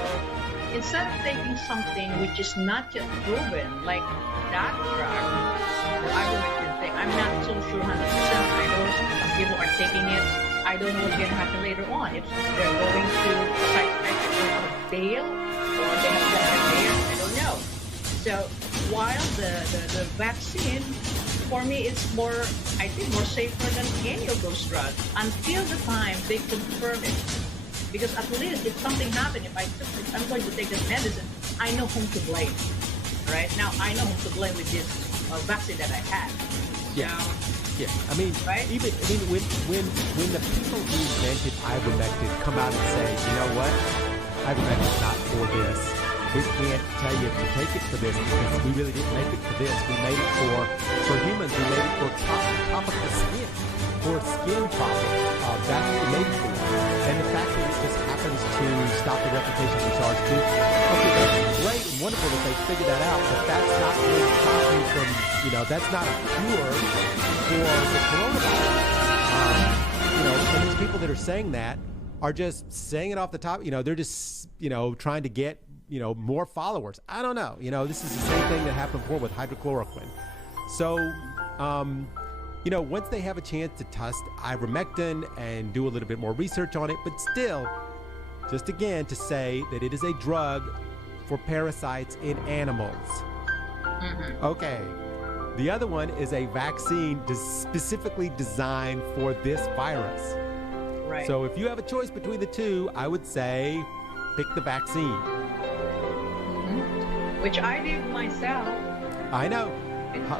instead of taking something which is not yet proven, like that drug, the ivermectin thing, I'm not so sure 100%. I know some people are taking it. I don't know what's going to happen later on. If they're going to side effect, if they're going to fail, or they have done fail, I don't know. So while the vaccine, for me, it's more safer than any of those drugs until the time they confirm it. Because at least if something happened, if I'm going to take this medicine, I know whom to blame. Right? Now, I know whom to blame with this vaccine that I had. Yeah. Now, yeah. Right? When the people who invented ivermectin come out and say, you know what, ivermectin's not for this. We can't tell you to take it for this because we really didn't make it for this. We made it for humans. We made it for topical skin, for skin problems. That's what we made it for. And the fact that it just happens to stop the replication of SARS-2, okay, that's great and wonderful that they figured that out, but that's not going to stop you from, that's not a cure for the coronavirus. And these people that are saying that are just saying it off the top. They're just, trying to get, more followers. I don't know. This is the same thing that happened before with hydrochloroquine. So, once they have a chance to test ivermectin and do a little bit more research on it, but still, just again to say that it is a drug for parasites in animals. Mm-hmm. Okay. The other one is a vaccine specifically designed for this virus. Right. So if you have a choice between the two, I would say pick the vaccine. Mm-hmm. Which I did myself. I know.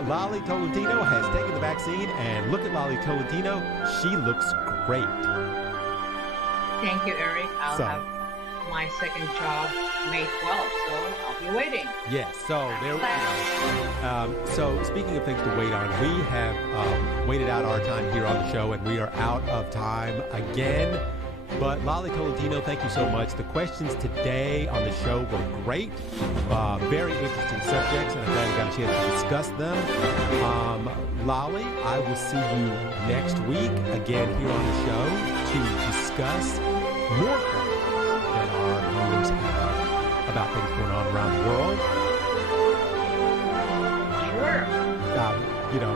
Lalie Tolentino has taken the vaccine, and look at Lalie Tolentino. She looks great. Thank you, Eric. I'll have my second job May 12th, so I'll be waiting. Yes, so so speaking of things to wait on, we have waited out our time here on the show, and we are out of time again. But Lalie Tolentino, thank you so much. The questions today on the show were great. Very interesting subjects, and I'm glad we got a chance to discuss them. Lalie, I will see you next week again here on the show to discuss more questions that our viewers have about things going on around the world. Sure.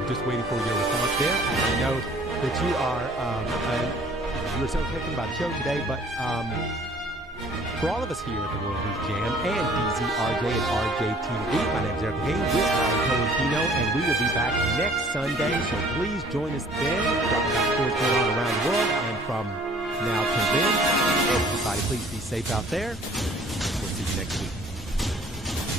Just waiting for your response there. I know that you're so taken by the show today, but for all of us here at the World News Jam and DZRJ and RJTV, my name is Lecain with Lalie Tolentino, and we will be back next Sunday, so please join us then. Talk about what's going on around the world, and from now till then, everybody please be safe out there. We'll see you next week.